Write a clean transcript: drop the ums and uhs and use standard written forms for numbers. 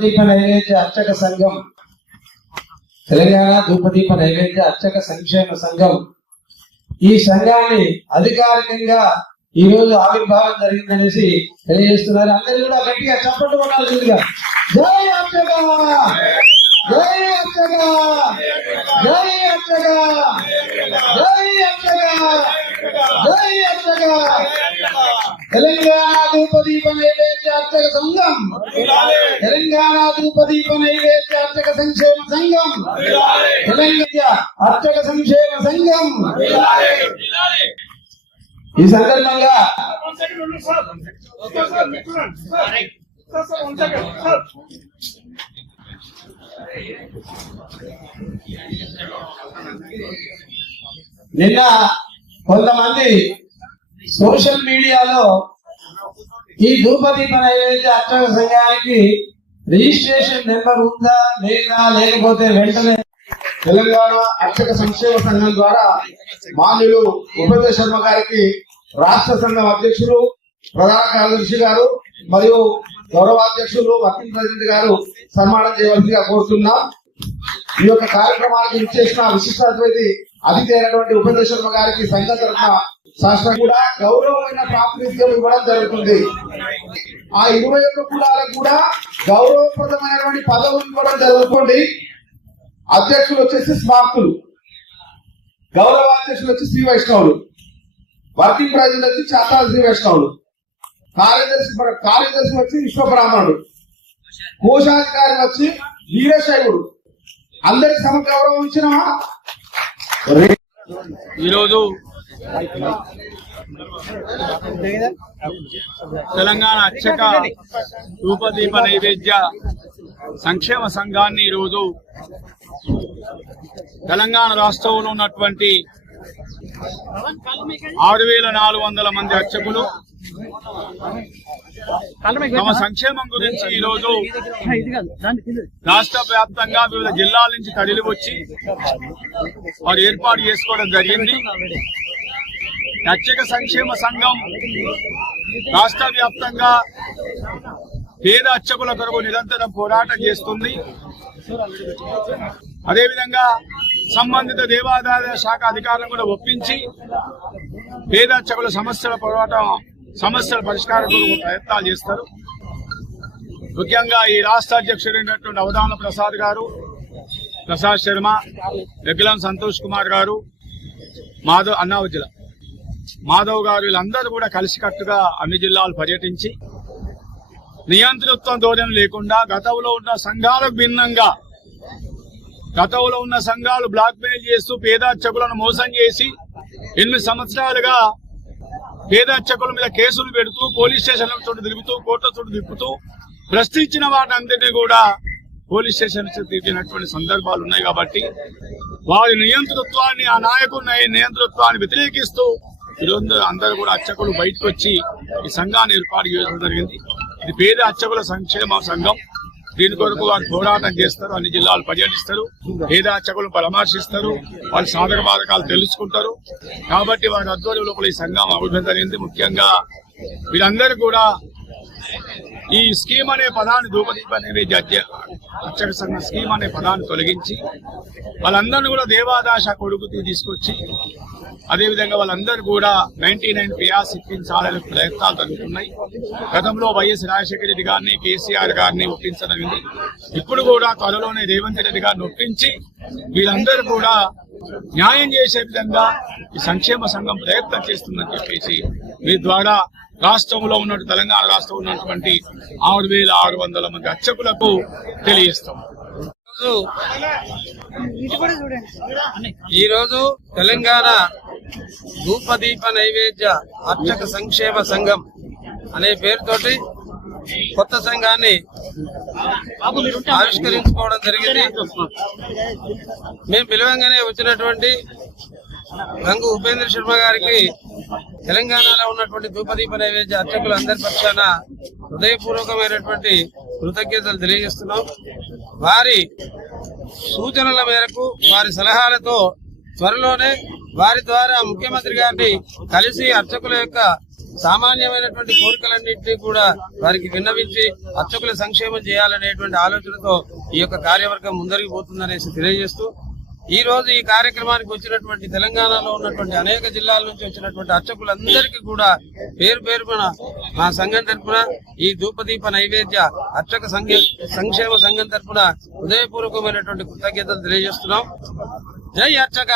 ధూపదీప నైవేద్య అర్చక సంఘం, తెలంగాణ ధూపదీప నైవేద్య అర్చక సంక్షేమ సంఘం, ఈ సంఘాన్ని అధికారికంగా ఈ రోజు ఆవిర్భావం జరిగిందనేసి తెలియజేస్తున్నారు. అందరూ కూడా గట్టిగా చప్పట్లు కొట్టాల్సిందిగా జై అర్చక, జై అర్చక, జై అర్చక, జై అర్చక, జై అర్చక. తెలంగాణ ధూపదీప నైవేద్య అర్చక సంఘం, తెలంగాణ ధూపదీప నైవేద్య అర్చక సంక్షేమ సంఘం, తెలంగాణ అర్చక సంక్షేమ సంఘం. ఈ సందర్భంగా నిన్న కొంతమంది సోషల్ మీడియాలో ఈ ధూపదీప నైవేద్య అర్చక సంఘానికి రిజిస్ట్రేషన్ నెంబర్ ఉందా లేదా, లేకపోతే వెంటనే తెలంగాణ అర్చక సంక్షేమ సంఘం ద్వారా మాన్యులు ఉపేంద్ర శర్మ గారికి రాష్ట్ర సంఘం అధ్యక్షులు, ప్రధాన కార్యదర్శి గారు మరియు గౌరవాధ్యక్షులు వర్కింగ్ ప్రెసిడెంట్ గారు సన్మానం చేయవలసిగా కోరుతున్నాం. ఈ యొక్క కార్యక్రమానికి ఇచ్చేసిన విశిష్ట అతిథి అయినటువంటి ఉపేంద్ర శర్మ గారికి సంఘం తరఫున శాస్త్రం కూడా గౌరవమైన ప్రాతినిధ్యం ఇవ్వడం జరుగుతుంది. ఆ 21 కులాలకు కూడా గౌరవప్రదమైనటువంటి పదవులు ఇవ్వడం జరుగుతుంది. అధ్యక్షులు వచ్చేసి స్మార్తులు, గౌరవాధ్యక్షులు వచ్చి శ్రీ వైష్ణవులు, వర్కింగ్ ప్రెసిడెంట్ వచ్చి చాతాల శ్రీ వైష్ణవులు, కార్యదర్శి వచ్చి విశ్వబ్రాహ్మణుడు, కోశాధికారి వచ్చి వీరశైవుడు. అందరికి సమగౌరవం ఇచ్చినమా? ఈరోజు తెలంగాణ అర్చక ధూపదీప నైవేద్య సంక్షేమ సంఘాన్ని ఈరోజు తెలంగాణ రాష్ట్రంలో ఉన్నటువంటి 6,400 మంది అర్చకులు తమ సంక్షేమం గురించి ఈరోజు రాష్ట్ర వ్యాప్తంగా వివిధ జిల్లాల నుంచి తరలి వచ్చి వారు ఏర్పాటు చేసుకోవడం జరిగింది. అర్చక సంక్షేమ సంఘం రాష్ట్ర వ్యాప్తంగా పేద అర్చకుల కొరకు నిరంతరం పోరాటం చేస్తుంది. అదేవిధంగా సంబంధిత దేవాదాయ శాఖ అధికారులను కూడా ఒప్పించి పేద అర్చకుల సమస్యల పరిష్కారం కొరకు ప్రయత్నాలు చేస్తారు. ముఖ్యంగా ఈ రాష్ట్ర అధ్యక్షుడైనటువంటి అవధాన ప్రసాద్ గారు, ప్రసాద్ శర్మ, వెగ్గిలం సంతోష్ కుమార్ గారు, మాధవ్ గారు, వీళ్ళందరూ కూడా కలిసికట్టుగా అన్ని జిల్లాలు పర్యటించి నియంతృత్వం ధోరణి లేకుండా గతంలో ఉన్న సంఘాలకు భిన్నంగా, గతంలో ఉన్న సంఘాలు బ్లాక్ మెయిల్ చేస్తూ పేద అర్చకులను మోసం చేసి 8 సంవత్సరాలుగా పేద అర్చకుల మీద కేసులు పెడుతూ పోలీస్ స్టేషన్ల చుట్టూ తిరుగుతూ కోర్టుల చుట్టూ తిప్పుతూ ప్రశ్నించిన వాటందరినీ కూడా పోలీస్ స్టేషన్ తిరిగినటువంటి సందర్భాలు ఉన్నాయి. కాబట్టి వారి నియంతృత్వాన్ని, ఆ నాయకుల నియంతృత్వాన్ని వ్యతిరేకిస్తూ ఈరోజు అందరూ కూడా అర్చకులు బయటకు వచ్చి ఈ సంఘాన్ని ఏర్పాటు చేయడం జరిగింది. ఇది పేద అర్చకుల సంక్షేమ సంఘం. దీని కొరకు వారు పోరాటం చేస్తారు, అన్ని జిల్లాలు పర్యటిస్తారు, పేద అర్చకులను పరామర్శిస్తారు, వాళ్ళ సాధక బాధకాలు తెలుసుకుంటారు. కాబట్టి వారి ఆధ్వర్యంలో ఈ సంఘం అభివృద్ధి జరిగింది. ముఖ్యంగా వీరందరూ కూడా ఈ స్కీమ్ అనే పదాన్ని, ధూపదీప నైవేద్య అర్చక సంఘ స్కీమ్ అనే పదాన్ని తొలగించి వాళ్ళందరినీ కూడా దేవాదాశ కొడుకు తీసుకొచ్చి అదేవిధంగా వాళ్ళందరూ కూడా 99 పియాస్ ఇప్పించాలని ప్రయత్నాలు జరుగుతున్నాయి. గతంలో వైఎస్ రాజశేఖర రెడ్డి గారిని, కేసీఆర్ గారిని ఒప్పించడం, ఇప్పుడు కూడా త్వరలోనే రేవంత్ రెడ్డి గారిని ఒప్పించి వీళ్ళందరూ కూడా న్యాయం చేసే విధంగా ఈ సంక్షేమ సంఘం ప్రయత్నం చేస్తుందని చెప్పేసి మీ ద్వారా రాష్ట్రంలో ఉన్న తెలంగాణ రాష్ట్రంలో ఉన్నటువంటి 6,600 మంది అర్చకులకు తెలియజేస్తాం. ఈరోజు తెలంగాణ ధూపదీప నైవేద్య అర్చక సంక్షేమ సంఘం అనే పేరుతోటి కొత్త సంఘాన్ని ఆవిష్కరించుకోవడం జరిగింది. మేము పిలవంగానే వచ్చినటువంటి గంగు ఉపేంద్ర శర్మ గారికి తెలంగాణలో ఉన్నటువంటి ధూపదీప నైవేద్య అర్చకులందరి పక్షాన హృదయపూర్వకమైనటువంటి కృతజ్ఞతలు తెలియజేస్తున్నాం. వారి సూచనల మేరకు, వారి సలహాలతో త్వరలోనే వారి ద్వారా ముఖ్యమంత్రి గారిని కలిసి అర్చకుల యొక్క సామాన్యమైనటువంటి కోరికలన్నింటినీ కూడా వారికి విన్నవించి అర్చకుల సంక్షేమం చేయాలనేటువంటి ఆలోచనతో ఈ యొక్క కార్యవర్గం ముందరికి పోతుందనేసి తెలియజేస్తూ ఈ రోజు ఈ కార్యక్రమానికి వచ్చినటువంటి తెలంగాణలో ఉన్నటువంటి అనేక జిల్లాల నుంచి వచ్చినటువంటి అర్చకులందరికీ కూడా పేరు పేరున మా సంఘం తరఫున ఈ ధూపదీప నైవేద్య అర్చక సంక్షేమ సంఘం తరఫున హృదయపూర్వకమైనటువంటి కృతజ్ఞతలు తెలియజేస్తున్నాం. జై అర్చక.